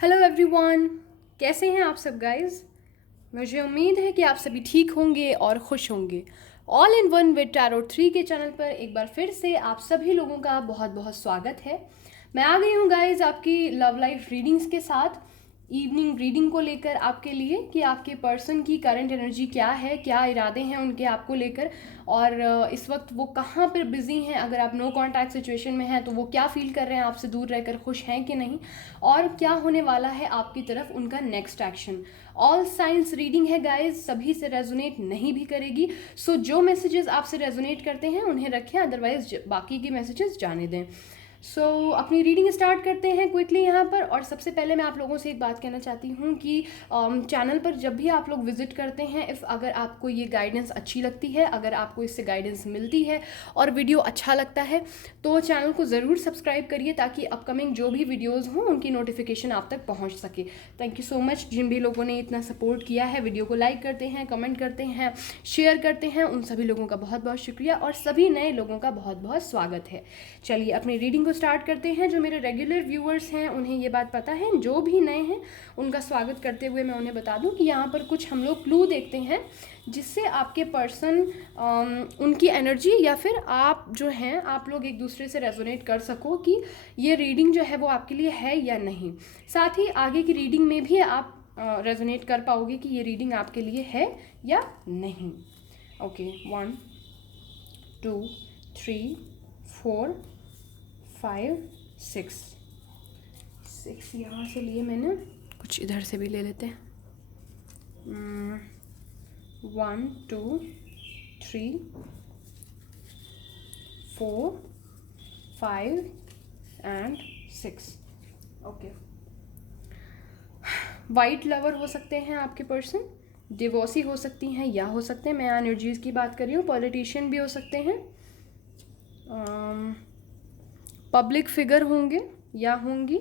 Hello everyone, कैसे हैं आप सब गाइस। मुझे उम्मीद है कि आप सभी ठीक होंगे और खुश होंगे। All in one with tarot 3 के चैनल पर एक बार फिर से आप सभी लोगों का बहुत बहुत स्वागत है। मैं आ गई हूँ गाइस आपकी लव लाइफ रीडिंग्स के साथ, इवनिंग रीडिंग को लेकर आपके लिए कि आपके पर्सन की करंट एनर्जी क्या है, क्या इरादे हैं उनके आपको लेकर, और इस वक्त वो कहाँ पर बिजी हैं। अगर आप नो कांटेक्ट सिचुएशन में हैं तो वो क्या फील कर रहे हैं, आपसे दूर रहकर खुश हैं कि नहीं, और क्या होने वाला है आपकी तरफ उनका next action. All science reading है गाइज, सभी से रेजोनेट नहीं भी करेगी। सो जो मैसेजेस आपसे रेजोनेट करते हैं उन्हें रखें, अदरवाइज बाकी के मैसेजेस जाने दें। अपनी रीडिंग स्टार्ट करते हैं क्विकली यहाँ पर। और सबसे पहले मैं आप लोगों से एक बात कहना चाहती हूँ कि चैनल पर जब भी आप लोग विजिट करते हैं, इफ़ अगर आपको ये गाइडेंस अच्छी लगती है, अगर आपको इससे गाइडेंस मिलती है और वीडियो अच्छा लगता है, तो चैनल को ज़रूर सब्सक्राइब करिए ताकि अपकमिंग जो भी वीडियोज़ हों उनकी नोटिफिकेशन आप तक पहुँच सके। थैंक यू सो मच जिन भी लोगों ने इतना सपोर्ट किया है, वीडियो को लाइक करते हैं, कमेंट करते हैं, शेयर करते हैं, उन सभी लोगों का बहुत बहुत शुक्रिया, और सभी नए लोगों का बहुत बहुत स्वागत है। चलिए अपनी रीडिंग स्टार्ट करते हैं। जो मेरे रेगुलर व्यूअर्स हैं उन्हें ये बात पता है, जो भी नए हैं उनका स्वागत करते हुए मैं उन्हें बता दूं कि यहाँ पर कुछ हम लोग क्लू देखते हैं जिससे आपके पर्सन उनकी एनर्जी या फिर आप जो हैं आप लोग एक दूसरे से रेजोनेट कर सको कि ये रीडिंग जो है वो आपके लिए है या नहीं। साथ ही आगे की रीडिंग में भी आप रेजोनेट कर पाओगे कि ये रीडिंग आपके लिए है या नहीं। ओके, 1 2 3 4 5 6 यहाँ से लिए मैंने, कुछ इधर से भी ले लेते हैं। 1 2 3 4 5 एंड 6। ओके, वाइट लवर हो सकते हैं आपके पर्सन, डिवोर्सी हो सकती हैं या हो सकते हैं, मैं एनर्जीज़ की बात कर रही हूँ, पॉलिटिशियन भी हो सकते हैं, पब्लिक फिगर होंगे या होंगी,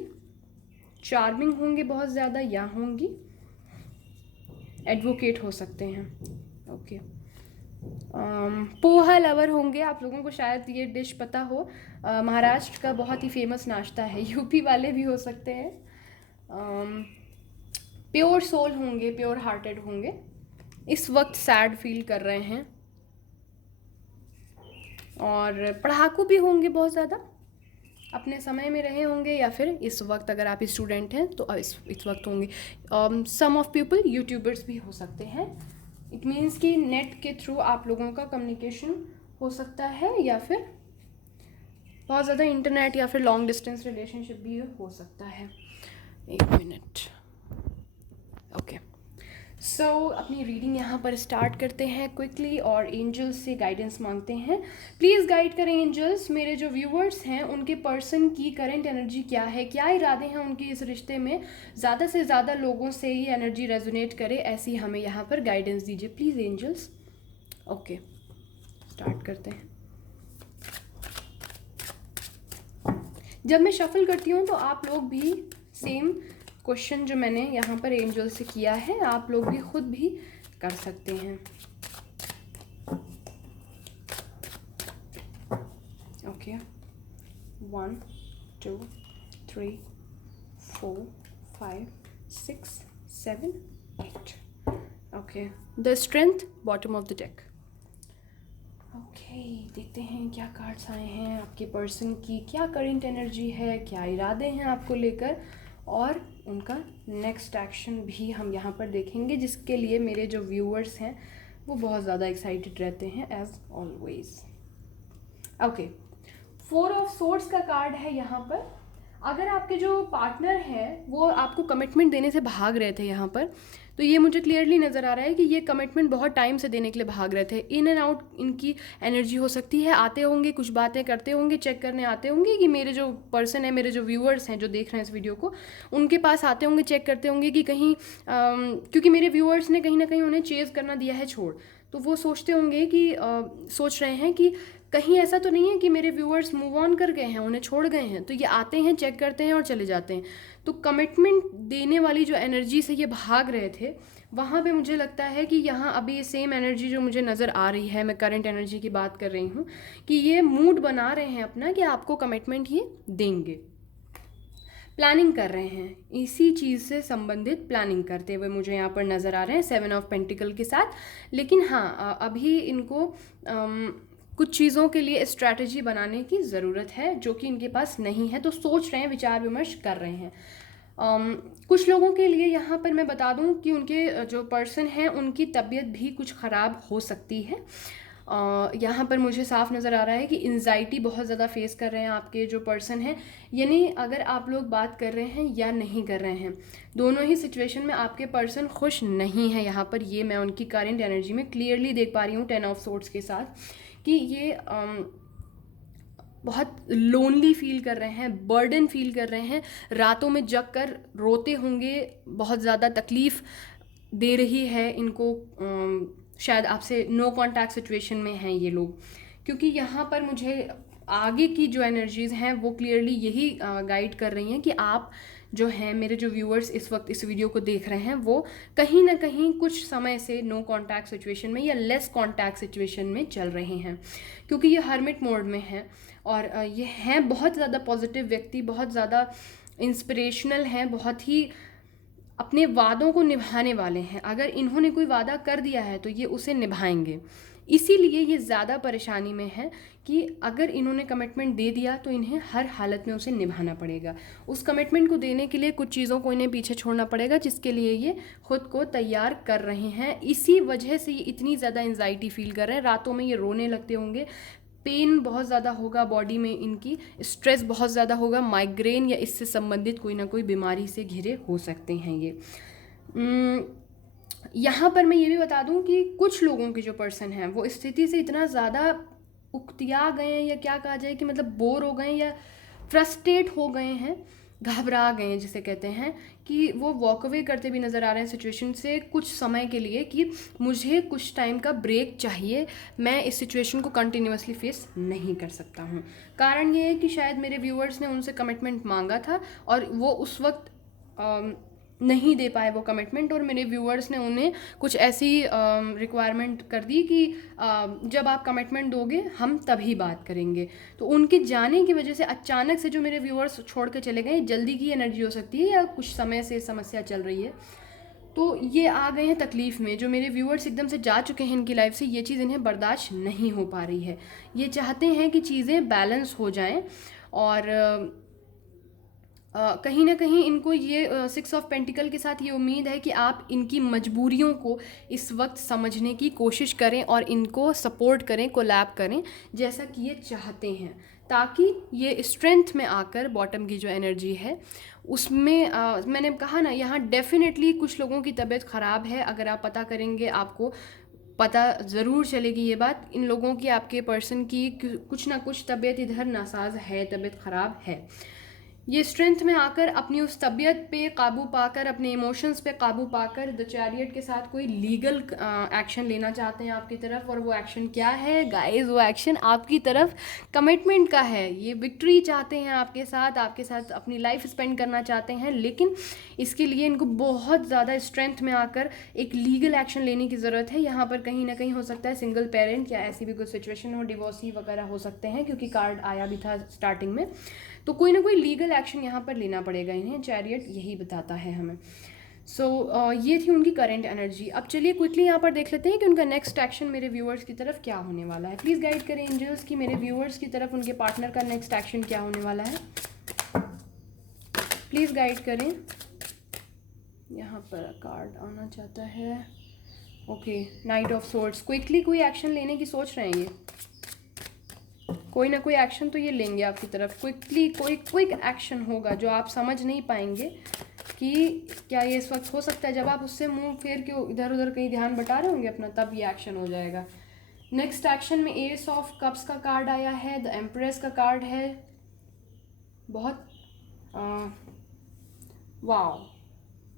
चार्मिंग होंगे बहुत ज़्यादा या होंगी, एडवोकेट हो सकते हैं। ओके, पोहा लवर होंगे। आप लोगों को शायद ये डिश पता हो, महाराष्ट्र का बहुत ही फेमस नाश्ता है, यूपी वाले भी हो सकते हैं। प्योर सोल होंगे, प्योर हार्टेड होंगे, इस वक्त सैड फील कर रहे हैं, और पढ़ाकू भी होंगे बहुत ज़्यादा, अपने समय में रहे होंगे, या फिर इस वक्त अगर आप स्टूडेंट हैं तो इस वक्त होंगे। सम ऑफ पीपल यूट्यूबर्स भी हो सकते हैं। इट मीन्स कि नेट के थ्रू आप लोगों का कम्युनिकेशन हो सकता है, या फिर बहुत ज़्यादा इंटरनेट या फिर लॉन्ग डिस्टेंस रिलेशनशिप भी हो सकता है। एक मिनट। ओके, अपनी रीडिंग यहाँ पर स्टार्ट करते हैं क्विकली और एंजल्स से गाइडेंस मांगते हैं। प्लीज़ गाइड करें एंजल्स, मेरे जो व्यूअर्स हैं उनके पर्सन की करंट एनर्जी क्या है, क्या इरादे हैं उनके इस रिश्ते में, ज़्यादा से ज़्यादा लोगों से ये एनर्जी रेजोनेट करे, ऐसी हमें यहाँ पर गाइडेंस दीजिए प्लीज़ एंजल्स। ओके, स्टार्ट करते हैं। जब मैं शफल करती हूँ तो आप लोग भी सेम क्वेश्चन जो मैंने यहाँ पर एंजल से किया है, आप लोग भी खुद भी कर सकते हैं। Okay, 1 2 3 4 5 6 7 8। Okay, the strength, bottom of the deck. Okay, देखते हैं क्या कार्ड्स आए हैं, आपके पर्सन की क्या करंट एनर्जी है, क्या इरादे हैं आपको लेकर, और उनका नेक्स्ट एक्शन भी हम यहाँ पर देखेंगे, जिसके लिए मेरे जो व्यूअर्स हैं वो बहुत ज़्यादा एक्साइटेड रहते हैं as always. Okay, 4 of swords का कार्ड है यहाँ पर। अगर आपके जो पार्टनर हैं वो आपको कमिटमेंट देने से भाग रहे थे यहाँ पर, तो ये मुझे क्लियरली नज़र आ रहा है कि ये कमिटमेंट बहुत टाइम से देने के लिए भाग रहे थे। इन एंड आउट इनकी एनर्जी हो सकती है, आते होंगे, कुछ बातें करते होंगे, चेक करने आते होंगे कि मेरे जो पर्सन है, मेरे जो व्यूअर्स हैं जो देख रहे हैं इस वीडियो को, उनके पास आते होंगे, चेक करते होंगे कि कहीं क्योंकि मेरे व्यूअर्स ने कहीं ना कहीं उन्हें चेज़ करना दिया है छोड़, तो वो सोचते होंगे कि सोच रहे हैं कि कहीं ऐसा तो नहीं है कि मेरे व्यूअर्स मूव ऑन कर गए हैं, उन्हें छोड़ गए हैं, तो ये आते हैं, चेक करते हैं और चले जाते हैं। तो कमिटमेंट देने वाली जो एनर्जी से ये भाग रहे थे, वहाँ पे मुझे लगता है कि यहाँ अभी सेम एनर्जी जो मुझे नज़र आ रही है, मैं करंट एनर्जी की बात कर रही हूँ, कि ये मूड बना रहे हैं अपना कि आपको कमिटमेंट ये देंगे। प्लानिंग कर रहे हैं, इसी चीज़ से संबंधित प्लानिंग करते हुए मुझे यहाँ पर नज़र आ रहे हैं 7 ऑफ पेंटिकल के साथ। लेकिन हाँ, अभी इनको कुछ चीज़ों के लिए स्ट्रैटेजी बनाने की ज़रूरत है जो कि इनके पास नहीं है, तो सोच रहे हैं, विचार विमर्श कर रहे हैं। कुछ लोगों के लिए यहाँ पर मैं बता दूँ कि उनके जो पर्सन हैं उनकी तबीयत भी कुछ ख़राब हो सकती है। यहाँ पर मुझे साफ नज़र आ रहा है कि एंजाइटी बहुत ज़्यादा फेस कर रहे हैं आपके जो पर्सन हैं, यानी अगर आप लोग बात कर रहे हैं या नहीं कर रहे हैं, दोनों ही सिचुएशन में आपके पर्सन खुश नहीं है। यहाँ पर ये मैं उनकी करंट एनर्जी में क्लियरली देख पा रही हूँ 10 ऑफ सोर्ड्स के साथ कि ये बहुत लोनली फील कर रहे हैं, बर्डन फील कर रहे हैं, रातों में जग कर रोते होंगे, बहुत ज़्यादा तकलीफ़ दे रही है इनको। शायद आपसे नो कांटेक्ट सिचुएशन में हैं ये लोग, क्योंकि यहाँ पर मुझे आगे की जो एनर्जीज़ हैं वो क्लियरली यही गाइड कर रही हैं कि आप जो हैं, मेरे जो व्यूअर्स इस वक्त इस वीडियो को देख रहे हैं, वो कहीं ना कहीं कुछ समय से नो कांटेक्ट सिचुएशन में या लेस कांटेक्ट सिचुएशन में चल रहे हैं, क्योंकि ये हर्मिट मोड में हैं और ये हैं बहुत ज़्यादा पॉजिटिव व्यक्ति, बहुत ज़्यादा इंस्पिरेशनल हैं, बहुत ही अपने वादों को निभाने वाले हैं। अगर इन्होंने कोई वादा कर दिया है तो ये उसे निभाएंगे, इसीलिए ये ज़्यादा परेशानी में है कि अगर इन्होंने कमिटमेंट दे दिया तो इन्हें हर हालत में उसे निभाना पड़ेगा। उस कमिटमेंट को देने के लिए कुछ चीज़ों को इन्हें पीछे छोड़ना पड़ेगा, जिसके लिए ये खुद को तैयार कर रहे हैं। इसी वजह से ये इतनी ज़्यादा एंजाइटी फील कर रहे हैं, रातों में ये रोने लगते होंगे, पेन बहुत ज़्यादा होगा बॉडी में, इनकी स्ट्रेस बहुत ज़्यादा होगा, माइग्रेन या इससे संबंधित कोई ना कोई बीमारी से घिरे हो सकते हैं ये। यहाँ पर मैं ये भी बता दूं कि कुछ लोगों के जो पर्सन हैं वो स्थिति से इतना ज़्यादा उकतिया गए हैं, या क्या कहा जाए कि मतलब बोर हो गए या फ्रस्ट्रेट हो गए हैं, घबरा गए हैं जिसे कहते हैं, कि वो वॉक अवे करते भी नज़र आ रहे हैं सिचुएशन से कुछ समय के लिए, कि मुझे कुछ टाइम का ब्रेक चाहिए, मैं इस सिचुएशन को कंटिन्यूसली फेस नहीं कर सकता हूँ। कारण ये है कि शायद मेरे व्यूअर्स ने उनसे कमिटमेंट मांगा था और वो उस वक्त नहीं दे पाए वो कमिटमेंट, और मेरे व्यूअर्स ने उन्हें कुछ ऐसी रिक्वायरमेंट कर दी कि जब आप कमिटमेंट दोगे हम तभी बात करेंगे। तो उनके जाने की वजह से अचानक से जो मेरे व्यूअर्स छोड़ के चले गए, जल्दी की एनर्जी हो सकती है या कुछ समय से समस्या चल रही है, तो ये आ गए हैं तकलीफ़ में। जो मेरे व्यूअर्स एकदम से जा चुके हैं इनकी लाइफ से, ये चीज़ इन्हें बर्दाश्त नहीं हो पा रही है। ये चाहते हैं कि चीज़ें बैलेंस हो जाएं, और कहीं ना कहीं इनको ये 6 ऑफ पेंटिकल के साथ ये उम्मीद है कि आप इनकी मजबूरियों को इस वक्त समझने की कोशिश करें और इनको सपोर्ट करें, कोलैब करें जैसा कि ये चाहते हैं, ताकि ये स्ट्रेंथ में आकर बॉटम की जो एनर्जी है उसमें मैंने कहा ना, यहाँ डेफिनेटली कुछ लोगों की तबीयत ख़राब है। अगर आप पता करेंगे आपको पता ज़रूर चलेगी ये बात, इन लोगों की, आपके पर्सन की कुछ ना कुछ तबीयत इधर नासाज है, तबीयत ख़राब है। ये स्ट्रेंथ में आकर अपनी उस तबीयत पे काबू पाकर, अपने इमोशंस पे काबू पाकर द चैरियट के साथ कोई लीगल एक्शन लेना चाहते हैं आपकी तरफ। और वो एक्शन क्या है गाइस? वो एक्शन आपकी तरफ कमिटमेंट का है। ये विक्ट्री चाहते हैं आपके साथ अपनी लाइफ स्पेंड करना चाहते हैं, लेकिन इसके लिए इनको बहुत ज़्यादा स्ट्रेंथ में आकर एक लीगल एक्शन लेने की ज़रूरत है। यहाँ पर कहीं ना कहीं हो सकता है सिंगल पेरेंट या ऐसी भी कोई सिचुएशन हो, डिवोर्सी वगैरह हो सकते हैं, क्योंकि कार्ड आया भी था स्टार्टिंग में। तो कोई ना कोई लीगल एक्शन यहाँ पर लेना पड़ेगा इन्हें, चैरियट यही बताता है हमें। ये थी उनकी करंट एनर्जी। अब चलिए क्विकली यहाँ पर देख लेते हैं कि उनका नेक्स्ट एक्शन मेरे व्यूअर्स की तरफ क्या होने वाला है। प्लीज़ गाइड करें एंजल्स कि मेरे व्यूअर्स की तरफ उनके पार्टनर का नेक्स्ट एक्शन क्या होने वाला है। प्लीज़ गाइड करें। यहाँ पर कार्ड आना चाहता है, okay, night of swords. Quickly कोई एक्शन लेने की सोच रहे हैं ये, कोई ना कोई एक्शन तो ये लेंगे आपकी तरफ। क्विकली कोई क्विक एक्शन होगा जो आप समझ नहीं पाएंगे कि क्या ये इस वक्त हो सकता है। जब आप उससे मुंह फेर के इधर उधर कहीं ध्यान बटा रहे होंगे अपना, तब ये एक्शन हो जाएगा। नेक्स्ट एक्शन में एस ऑफ कप्स का कार्ड आया है, द एम्प्रेस का कार्ड है। बहुत वाओ,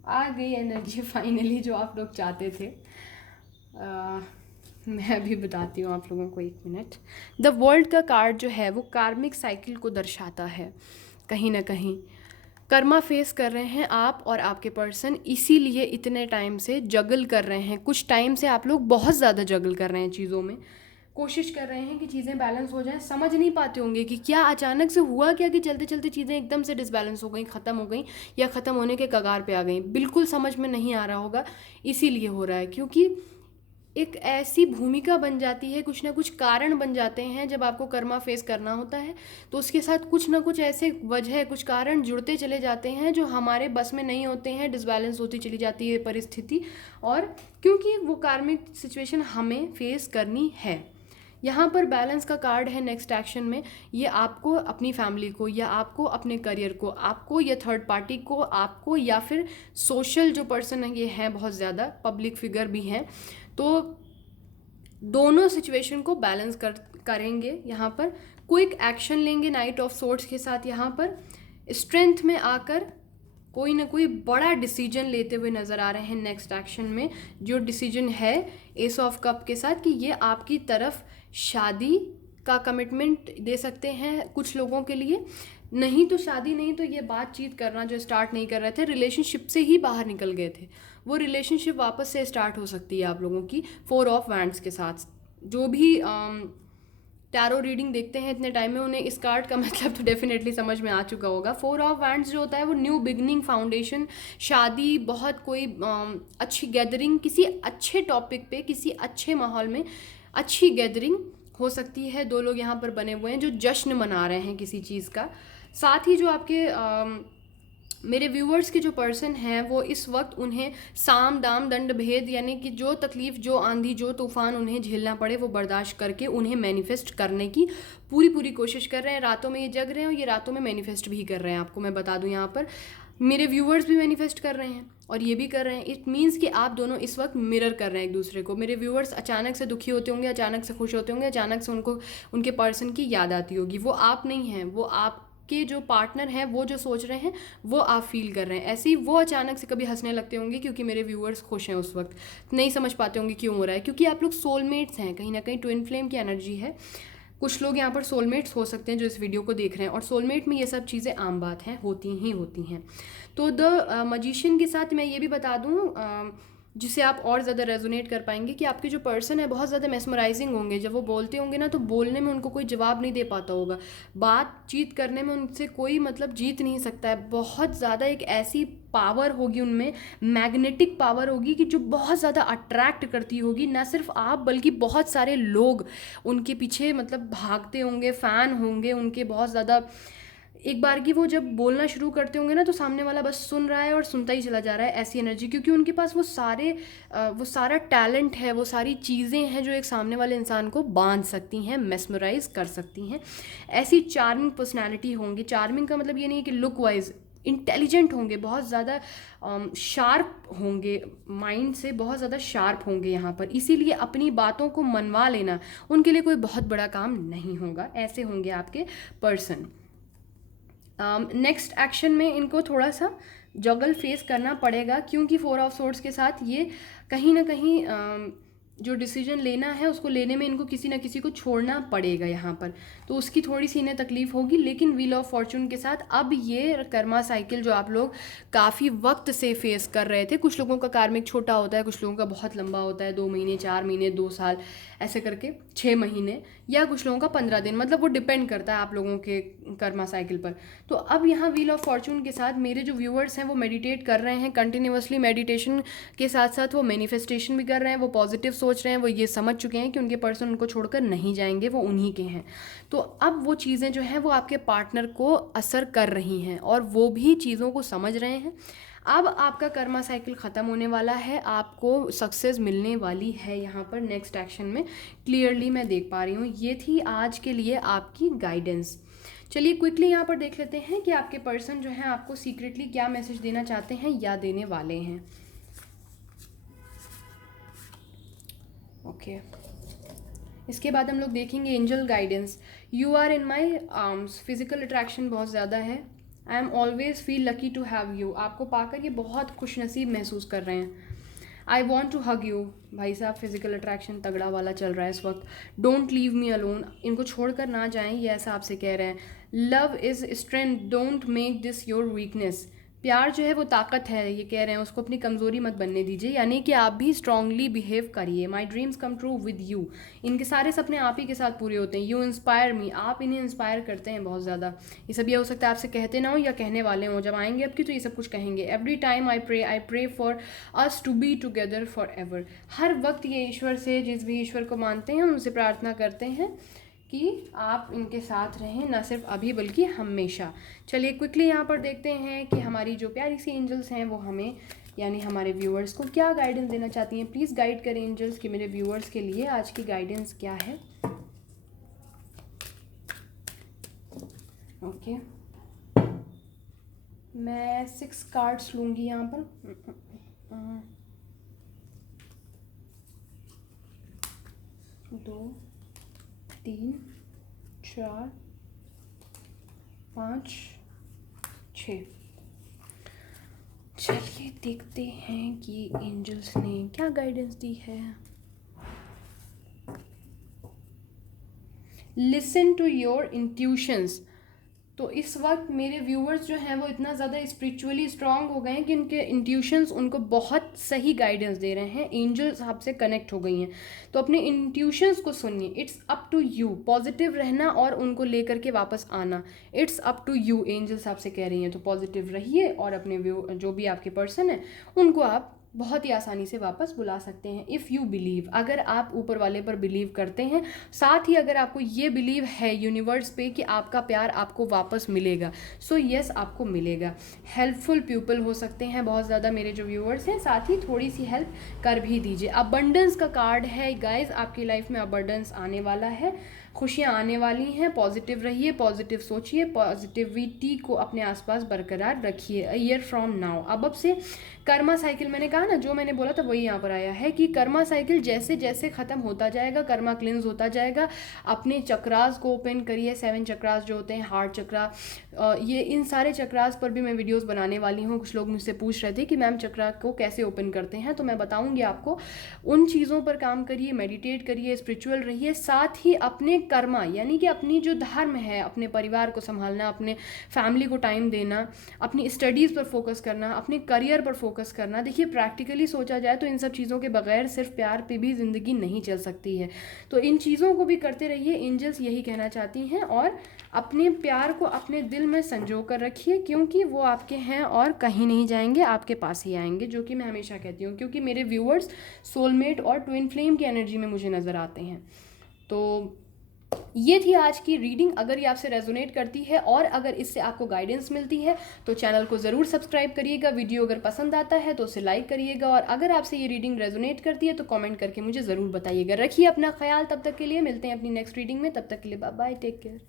आ गई एनर्जी फाइनली जो आप लोग चाहते थे। मैं अभी बताती हूँ आप लोगों को, एक मिनट। द वर्ल्ड का कार्ड जो है वो कार्मिक साइकिल को दर्शाता है। कहीं ना कहीं कर्मा फेस कर रहे हैं आप और आपके पर्सन, इसीलिए इतने टाइम से जगल कर रहे हैं। कुछ टाइम से आप लोग बहुत ज़्यादा जगल कर रहे हैं चीज़ों में। कोशिश कर रहे हैं कि चीज़ें बैलेंस हो जाएं, समझ नहीं पाते होंगे कि क्या अचानक से हुआ क्या कि चलते चलते चीज़ें एकदम से डिसबैलेंस हो गई, ख़त्म हो गई या ख़त्म होने के कगार पे आ गई। बिल्कुल समझ में नहीं आ रहा होगा, इसीलिए हो रहा है क्योंकि एक ऐसी भूमिका बन जाती है, कुछ ना कुछ कारण बन जाते हैं जब आपको कर्मा फेस करना होता है, तो उसके साथ कुछ ना कुछ ऐसे वजह, कुछ कारण जुड़ते चले जाते हैं जो हमारे बस में नहीं होते हैं, डिसबैलेंस होती चली जाती है परिस्थिति, और क्योंकि वो कार्मिक सिचुएशन हमें फेस करनी है। यहाँ पर बैलेंस का कार्ड है नेक्स्ट एक्शन में, ये आपको अपनी फैमिली को या आपको अपने करियर को, आपको या थर्ड पार्टी को, आपको या फिर सोशल जो पर्सन है ये हैं बहुत ज़्यादा पब्लिक फिगर भी हैं, तो दोनों सिचुएशन को बैलेंस करेंगे। यहाँ पर क्विक एक्शन लेंगे नाइट ऑफ सोर्ड्स के साथ, यहाँ पर स्ट्रेंथ में आकर कोई ना कोई बड़ा डिसीजन लेते हुए नज़र आ रहे हैं नेक्स्ट एक्शन में। जो डिसीजन है एस ऑफ कप के साथ कि ये आपकी तरफ शादी का कमिटमेंट दे सकते हैं कुछ लोगों के लिए, नहीं तो शादी नहीं तो ये बातचीत करना जो स्टार्ट नहीं कर रहे थे, रिलेशनशिप से ही बाहर निकल गए थे, वो रिलेशनशिप वापस से स्टार्ट हो सकती है आप लोगों की 4 ऑफ वैंड्स के साथ। जो भी टैरो रीडिंग देखते हैं इतने टाइम में उन्हें इस कार्ड का मतलब तो डेफिनेटली समझ में आ चुका होगा। 4 ऑफ वैंड्स जो होता है वो न्यू बिगनिंग, फाउंडेशन, शादी, बहुत कोई अच्छी गैदरिंग, किसी अच्छे टॉपिक पे, किसी अच्छे माहौल में अच्छी गैदरिंग हो सकती है। 2 लोग यहाँ पर बने हुए हैं जो जश्न मना रहे हैं किसी चीज़ का। साथ ही जो आपके मेरे व्यूअर्स के जो पर्सन हैं वो इस वक्त उन्हें साम दाम दंड भेद, यानी कि जो तकलीफ़, जो आंधी, जो तूफ़ान उन्हें झेलना पड़े वो बर्दाश्त करके उन्हें मैनिफेस्ट करने की पूरी कोशिश कर रहे हैं। रातों में ये जग रहे हैं और ये रातों में मैनिफेस्ट भी कर रहे हैं। आपको मैं बता दूं यहाँ पर मेरे व्यूअर्स भी मैनिफेस्ट कर रहे हैं और ये भी कर रहे हैं। इट मीन्स कि आप दोनों इस वक्त मिरर कर रहे हैं एक दूसरे को। मेरे व्यूअर्स अचानक से दुखी होते होंगे, अचानक से खुश होते होंगे, अचानक से उनको उनके पर्सन की याद आती होगी। वो आप नहीं हैं, वो आप के जो पार्टनर हैं वो जो सोच रहे हैं वो आप फील कर रहे हैं। ऐसे ही वो अचानक से कभी हंसने लगते होंगे क्योंकि मेरे व्यूअर्स खुश हैं उस वक्त, नहीं समझ पाते होंगे क्यों हो रहा है, क्योंकि आप लोग सोलमेट्स हैं, कहीं ना कहीं ट्विन फ्लेम की एनर्जी है। कुछ लोग यहाँ पर सोलमेट्स हो सकते हैं जो इस वीडियो को देख रहे हैं, और सोलमेट में ये सब चीज़ें आम बात हैं, होती हैं। तो द मजिशियन के साथ मैं ये भी बता दूँ जिसे आप और ज़्यादा रेजोनेट कर पाएंगे कि आपके जो पर्सन है बहुत ज़्यादा मेस्मराइजिंग होंगे। जब वो बोलते होंगे ना तो बोलने में उनको कोई जवाब नहीं दे पाता होगा, बातचीत करने में उनसे कोई मतलब जीत नहीं सकता है। बहुत ज़्यादा एक ऐसी पावर होगी उनमें, मैग्नेटिक पावर होगी कि जो बहुत ज़्यादा अट्रैक्ट करती होगी, ना सिर्फ आप बल्कि बहुत सारे लोग उनके पीछे मतलब भागते होंगे, फ़ैन होंगे उनके बहुत ज़्यादा। एक बार की वो जब बोलना शुरू करते होंगे ना तो सामने वाला बस सुन रहा है और सुनता ही चला जा रहा है, ऐसी एनर्जी, क्योंकि उनके पास वो सारा टैलेंट है, वो सारी चीज़ें हैं जो एक सामने वाले इंसान को बांध सकती हैं, मेस्मराइज कर सकती हैं। ऐसी चार्मिंग पर्सनैलिटी होंगी। चार्मिंग का मतलब ये नहीं कि लुक वाइज इंटेलिजेंट होंगे, बहुत ज़्यादा शार्प होंगे, माइंड से बहुत ज़्यादा शार्प होंगे यहाँ पर, इसीलिए अपनी बातों को मनवा लेना उनके लिए कोई बहुत बड़ा काम नहीं होगा। ऐसे होंगे आपके पर्सन। नेक्स्ट एक्शन में इनको थोड़ा सा जगल फेस करना पड़ेगा क्योंकि 4 ऑफ सोर्ड्स के साथ ये कहीं ना कहीं जो डिसीजन लेना है उसको लेने में इनको किसी ना किसी को छोड़ना पड़ेगा यहाँ पर, तो उसकी थोड़ी सी इन्हें तकलीफ होगी। लेकिन व्हील ऑफ फॉर्चून के साथ अब ये कर्मा साइकिल जो आप लोग काफ़ी वक्त से फेस कर रहे थे, कुछ लोगों का कार्मिक छोटा होता है, कुछ लोगों का बहुत लंबा होता है, 2 महीने, 4 महीने, 2 साल, ऐसे करके 6 महीने, या कुछ लोगों का 15 दिन, मतलब वो डिपेंड करता है आप लोगों के कर्मा साइकिल पर। तो अब यहाँ व्हील ऑफ फॉर्चून के साथ मेरे जो व्यूअर्स हैं वो मेडिटेट कर रहे हैं कंटिन्यूअसली। मेडिटेशन के साथ साथ वो मैनिफेस्टेशन भी कर रहे हैं, वो पॉजिटिव सोच रहे हैं, वो ये समझ चुके हैं कि उनके पर्सन उनको छोड़कर नहीं जाएंगे, वो उन्हीं के हैं। तो अब वो चीज़ें जो हैं वो आपके पार्टनर को असर कर रही हैं और वो भी चीज़ों को समझ रहे हैं। अब आपका कर्मा साइकिल ख़त्म होने वाला है, आपको सक्सेस मिलने वाली है यहाँ पर नेक्स्ट एक्शन में, क्लियरली मैं देख पा रही हूँ। ये थी आज के लिए आपकी गाइडेंस। चलिए क्विकली यहाँ पर देख लेते हैं कि आपके पर्सन जो हैं आपको सीक्रेटली क्या मैसेज देना चाहते हैं या देने वाले हैं। ओके, इसके बाद हम लोग देखेंगे angel guidance. You are in my arms, physical attraction बहुत ज़्यादा है। I am always feel lucky to have you, आपको पाकर ये बहुत खुशनसीब महसूस कर रहे हैं। I want to hug you, भाई साहब फिजिकल अट्रैक्शन तगड़ा वाला चल रहा है इस वक्त। डोंट लीव मी अलोन, इनको छोड़कर ना जाएं, ये ऐसा आपसे कह रहे हैं। Love is strength, don't make this your weakness, प्यार जो है वो ताकत है, ये कह रहे हैं, उसको अपनी कमज़ोरी मत बनने दीजिए, यानी कि आप भी स्ट्रांगली बिहेव करिए। My dreams come true with you, इनके सारे सपने आप ही के साथ पूरे होते हैं। यू इंस्पायर मी, आप इन्हें इंस्पायर करते हैं बहुत ज़्यादा। ये सब ये हो सकता है आपसे कहते ना हो या कहने वाले हों, जब आएंगे आपकी तो ये सब कुछ कहेंगे। Every time I pray for us to be together for ever, हर वक्त ये ईश्वर से, जिस भी ईश्वर को मानते हैं उनसे प्रार्थना करते हैं कि आप इनके साथ रहें, ना सिर्फ अभी बल्कि हमेशा। चलिए क्विकली यहाँ पर देखते हैं कि हमारी जो प्यारी सी एंजल्स हैं वो हमें यानी हमारे व्यूअर्स को क्या गाइडेंस देना चाहती हैं। प्लीज़ गाइड करें एंजल्स कि मेरे व्यूअर्स के लिए आज की गाइडेंस क्या है। ओके, मैं 6 कार्ड्स लूँगी यहाँ पर। 2 3 4 5 6। चलिए देखते हैं कि एंजल्स ने क्या गाइडेंस दी है। Listen to your intuitions. तो इस वक्त मेरे व्यूअर्स जो हैं वो इतना ज़्यादा स्पिरिचुअली स्ट्रांग हो गए हैं कि उनके इंट्यूशंस उनको बहुत सही गाइडेंस दे रहे हैं। एंजल्स आपसे कनेक्ट हो गई हैं, तो अपने इंट्यूशंस को सुनिए। It's up to you, positive रहना और उनको लेकर के वापस आना। It's up to you, angels आपसे कह रही हैं, तो पॉजिटिव रहिए और अपने जो भी आपके पर्सन है उनको आप बहुत ही आसानी से वापस बुला सकते हैं। इफ़ यू बिलीव, अगर आप ऊपर वाले पर बिलीव करते हैं, साथ ही अगर आपको ये बिलीव है यूनिवर्स पे कि आपका प्यार आपको वापस मिलेगा, सो यस आपको मिलेगा। हेल्पफुल पीपल हो सकते हैं बहुत ज़्यादा मेरे जो व्यूअर्स हैं, साथ ही थोड़ी सी हेल्प कर भी दीजिए। अबंडेंस का कार्ड है गाइज, आपकी लाइफ में अबंडेंस आने वाला है, खुशियाँ आने वाली हैं। पॉजिटिव रहिए, पॉजिटिव सोचिए, पॉजिटिविटी को अपने आसपास बरकरार रखिए। अ ईयर फ्रॉम नाउ, अब से कर्मा साइकिल, मैंने कहा ना जो मैंने बोला था वही यहाँ पर आया है कि कर्मा साइकिल जैसे जैसे ख़त्म होता जाएगा, कर्मा क्लिन्स होता जाएगा। अपने चक्रास को ओपन करिए, 7 चक्रास जो होते हैं, हार्ट चक्रा, ये इन सारे चक्रास पर भी मैं वीडियोस बनाने वाली हूँ। कुछ लोग मुझसे पूछ रहे थे कि मैम चक्रा को कैसे ओपन करते हैं, तो मैं बताऊँगी आपको। उन चीज़ों पर काम करिए, मेडिटेट करिए, स्पिरिचुअल रहिए, साथ ही अपने कर्मा यानी कि अपनी जो धर्म है, अपने परिवार को संभालना, अपने फैमिली को टाइम देना, अपनी स्टडीज़ पर फोकस करना, अपने करियर पर फोकस करना। देखिए प्रैक्टिकली सोचा जाए तो इन सब चीज़ों के बगैर सिर्फ प्यार पे भी ज़िंदगी नहीं चल सकती है, तो इन चीज़ों को भी करते रहिए, एंजल्स यही कहना चाहती हैं। और अपने प्यार को अपने दिल में संजो कर रखिए, क्योंकि वो आपके हैं और कहीं नहीं जाएंगे, आपके पास ही आएंगे, जो कि मैं हमेशा कहती हूँ, क्योंकि मेरे व्यूअर्स सोलमेट और ट्विन फ्लेम की एनर्जी में मुझे नज़र आते हैं। तो ये थी आज की रीडिंग। अगर ये आपसे रेजोनेट करती है और अगर इससे आपको गाइडेंस मिलती है तो चैनल को ज़रूर सब्सक्राइब करिएगा। वीडियो अगर पसंद आता है तो उसे लाइक करिएगा, और अगर आपसे ये रीडिंग रेजोनेट करती है तो कमेंट करके मुझे ज़रूर बताइएगा। रखिए अपना ख्याल, तब तक के लिए मिलते हैं अपनी नेक्स्ट रीडिंग में। तब तक के लिए बाय बाय, टेक केयर।